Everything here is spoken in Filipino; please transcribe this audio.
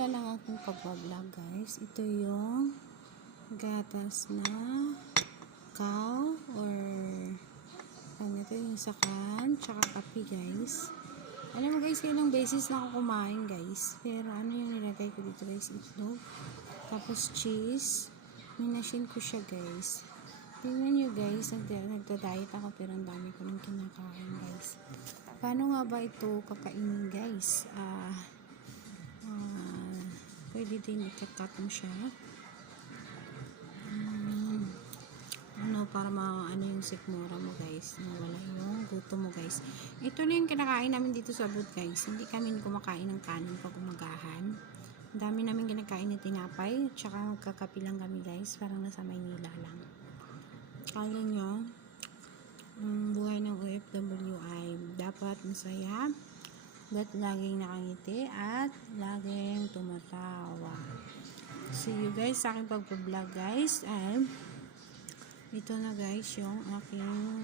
nagsisimula lang akong pagbablog guys. Ito yung gatas na cow or ano ito yung sakan tsaka kape guys. Alam mo guys, ilang beses na ako kumain guys. Pero ano yung nilagay ko dito guys? Itlog. Tapos cheese. Minashin ko siya guys. Tingnan nyo guys, nagda-diet ako pero ang dami ko nang kinakain guys. Paano nga ba ito kakainin guys? Pwede din ikakat mo siya. Para ano yung sikmura mo guys. Nawala yung gutom mo guys. Ito na yung kinakain namin dito sa abot guys. Hindi kami kumakain ng kanin pag umagahan. Ang dami namin kinakain ng tinapay. Tsaka magkakapi lang kami guys. Parang nasa Maynila lang. Kala nyo, buhay ng OFW ay dapat masaya, dapat laging nakangiti at laging tumatawa. See you guys sa aking pagpa-vlog guys. And ito na guys yung aking